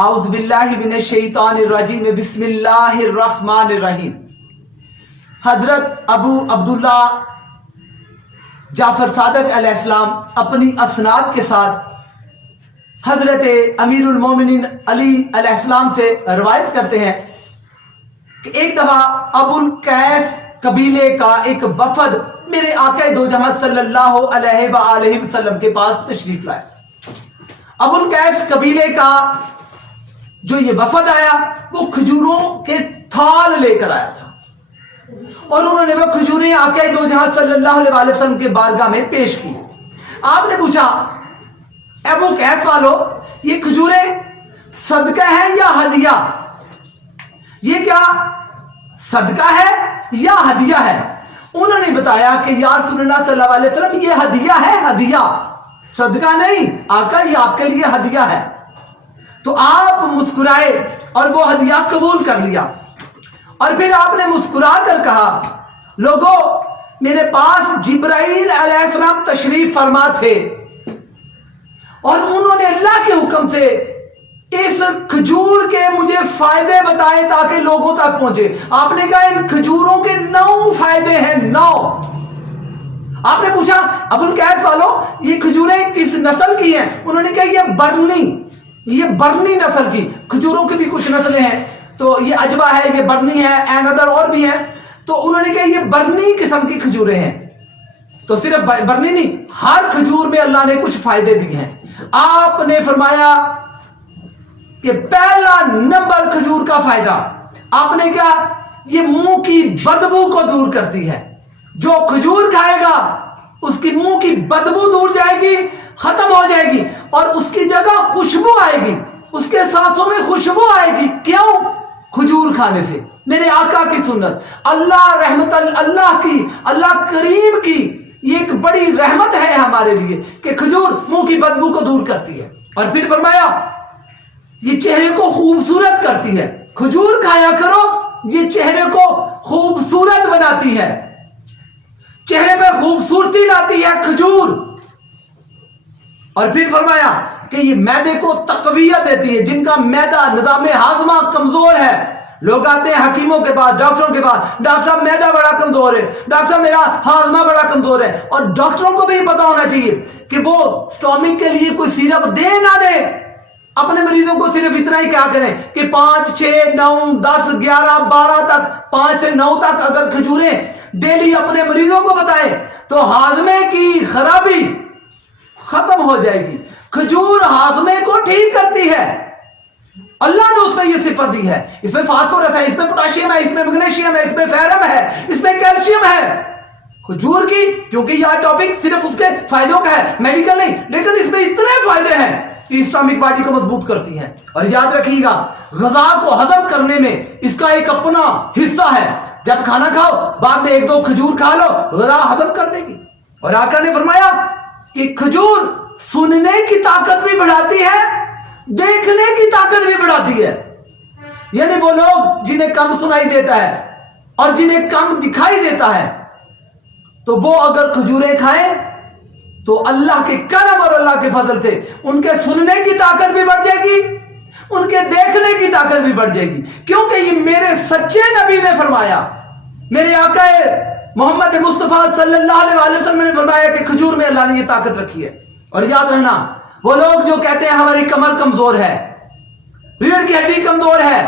اعوذ باللہ من الشیطان الرجیم بسم اللہ الرحمن الرحیم۔ حضرت ابو عبداللہ جعفر صادق علیہ السلام اپنی اسناد کے ساتھ حضرت امیر المومنین علی علیہ السلام سے روایت کرتے ہیں کہ ایک دفعہ ابو القیس قبیلے کا ایک وفد میرے آقا دو جہاں صلی اللہ علیہ وآلہ وسلم کے پاس تشریف لائے۔ ابو القیس قبیلے کا جو یہ وفد آیا وہ کھجوروں کے تھال لے کر آیا تھا، اور انہوں نے وہ کھجوریں آقا دو جہاں صلی اللہ علیہ وآلہ وسلم کے بارگاہ میں پیش کی۔ آپ نے پوچھا ابو قیس والو، یہ کھجوریں صدقہ ہے یا ہدیہ؟ یہ کیا صدقہ ہے یا ہدیہ ہے؟ انہوں نے بتایا کہ یا رسول اللہ صلی اللہ علیہ وسلم یہ ہدیہ ہے، ہدیہ، صدقہ نہیں آقا، یہ آپ کے لیے ہدیہ ہے۔ تو آپ مسکرائے اور وہ ہدیہ قبول کر لیا، اور پھر آپ نے مسکرا کر کہا لوگوں میرے پاس جبرائیل علیہ السلام تشریف فرما تھے، اور انہوں نے اللہ کے حکم سے اس کھجور کے مجھے فائدے بتائے تاکہ لوگوں تک پہنچے۔ آپ نے کہا ان کھجوروں کے 9 فائدے ہیں، 9۔ آپ نے پوچھا ابو القیس والو یہ کھجوریں کس نسل کی ہیں؟ انہوں نے کہا یہ برنی نسل کی کھجوروں کی بھی کچھ نسلیں ہیں، تو یہ عجبہ ہے، یہ برنی ہے، اینادر اور بھی ہیں۔ تو انہوں نے کہا یہ برنی قسم کی کھجوریں ہیں۔ تو صرف برنی نہیں، ہر کھجور میں اللہ نے کچھ فائدے دیے ہیں۔ آپ نے فرمایا کہ پہلا نمبر کھجور کا فائدہ آپ نے کہا یہ منہ کی بدبو کو دور کرتی ہے۔ جو کھجور کھائے گا اس کی منہ کی بدبو دور جائے گی، ختم ہو جائے گی، اور اس کی جگہ خوشبو آئے گی، اس کے سانسوں میں خوشبو آئے گی۔ کیوں؟ کھجور کھانے سے۔ میرے آقا کی سنت، اللہ رحمت اللہ کی، اللہ کریم کی یہ ایک بڑی رحمت ہے ہمارے لیے کہ کھجور منہ کی بدبو کو دور کرتی ہے۔ اور پھر فرمایا یہ چہرے کو خوبصورت کرتی ہے، کھجور کھایا کرو، یہ چہرے کو خوبصورت بناتی ہے، چہرے پہ خوبصورتی لاتی ہے کھجور۔ اور پھر فرمایا کہ یہ معدے کو تقویت دیتی ہے، جن کا معدہ نظام ہاضمہ کمزور ہے۔ لوگ آتے ہیں حکیموں کے پاس، ڈاکٹروں کے پاس، ڈاکٹر صاحب معدہ بڑا کمزور ہے، ڈاکٹر صاحب میرا ہاضمہ بڑا کمزور ہے، اور ڈاکٹروں کو بھی پتا ہونا چاہیے کہ وہ سٹامک کے لیے کوئی سیرپ دے نہ دے۔ اپنے مریضوں کو صرف اتنا ہی کیا کریں کہ 5 6 9 10 11 12 تک، 5 سے 9 تک اگر کھجوریں ڈیلی اپنے مریضوں کو بتائیں تو ہاضمے کی خرابی ختم ہو جائے گی۔ کھجور ہاضمے کو ٹھیک کرتی ہے، اللہ نے اس میں یہ صفت دی ہے۔ اس میں فاسفورس ہے، اس میں پوٹاشیم ہے، اس میں میگنیشیم ہے، اس میں فیرم ہے، اس میں کیلشیم ہے کھجور کی، کیونکہ یہ ٹاپک صرف اس کے فائدوں کا ہے، میڈیکل نہیں، لیکن اس میں اتنے فائدے ہیں کہ اسلامک باڈی کو مضبوط کرتی ہیں۔ اور یاد رکھیے گا غذا کو ہضم کرنے میں اس کا ایک اپنا حصہ ہے۔ جب کھانا کھاؤ بعد میں 1 2 کھجور کھا لو، غذا ہضم کر دے گی۔ اور آقا نے فرمایا کہ کھجور سننے کی طاقت بھی بڑھاتی ہے، دیکھنے کی طاقت بھی بڑھاتی ہے۔ یعنی وہ لوگ جنہیں کم سنائی دیتا ہے اور جنہیں کم دکھائی دیتا ہے، تو وہ اگر کھجوریں کھائیں تو اللہ کے کرم اور اللہ کے فضل سے ان کے سننے کی طاقت بھی بڑھ جائے گی، ان کے دیکھنے کی طاقت بھی بڑھ جائے گی، کیونکہ یہ میرے سچے نبی نے فرمایا، میرے آقا محمد مصطفیٰ صلی اللہ علیہ وسلم نے فرمایا کہ کھجور میں اللہ نے یہ طاقت رکھی ہے۔ اور یاد رہنا وہ لوگ جو کہتے ہیں ہماری کمر کمزور ہے، ریڑھ کی ہڈی کمزور ہے،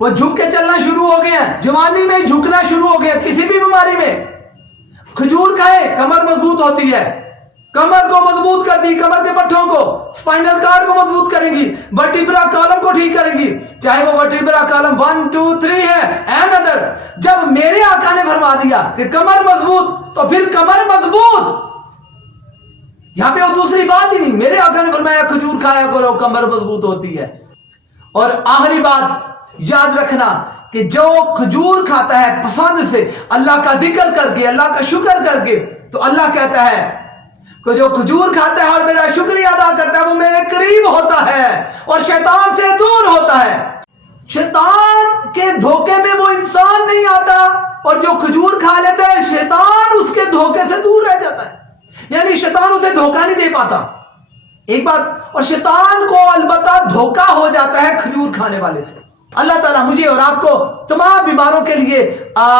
وہ جھک کے چلنا شروع ہو گئے ہیں، جوانی میں جھکنا شروع ہو گیا، کسی بھی بیماری میں کھجور کھائے کمر مضبوط ہوتی ہے، کمر کو مضبوط کرتی، کمر کے پٹھوں کو، سپائنل کارڈ کو مضبوط کریں گی، ورٹیبرا کالم کو ٹھیک کریں گی، چاہے وہ ورٹیبرا کالم 1 2 3 ہے اینڈ ادر۔ جب میرے آقا نے فرما دیا کہ کمر مضبوط تو پھر کمر مضبوط، یہاں پہ وہ دوسری بات ہی نہیں، میرے آقا نے فرمایا کھجور کھایا کرو کمر مضبوط ہوتی ہے۔ اور آخری بات یاد رکھنا کہ جو کھجور کھاتا ہے پسند سے، اللہ کا ذکر کر کے، اللہ کا شکر کر کے، تو اللہ کہتا ہے کہ جو کھجور کھاتا ہے اور میرا شکریہ ادا کرتا ہے وہ میرے قریب ہوتا ہے اور شیطان سے دور ہوتا ہے۔ شیطان کے دھوکے میں وہ انسان نہیں آتا، اور جو کھجور کھا لیتا ہے شیطان اس کے دھوکے سے دور رہ جاتا ہے، یعنی شیطان اسے دھوکہ نہیں دے پاتا۔ ایک بات، اور شیطان کو البتہ دھوکہ ہو جاتا ہے کھجور کھانے والے سے۔ اللہ تعالیٰ مجھے اور آپ کو تمام بیماروں کے لیے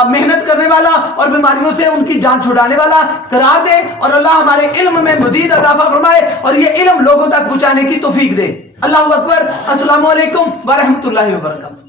محنت کرنے والا اور بیماریوں سے ان کی جان چھڑانے والا قرار دے، اور اللہ ہمارے علم میں مزید اضافہ فرمائے اور یہ علم لوگوں تک پہنچانے کی توفیق دے۔ اللہ اکبر۔ السلام علیکم ورحمۃ اللہ وبرکاتہ۔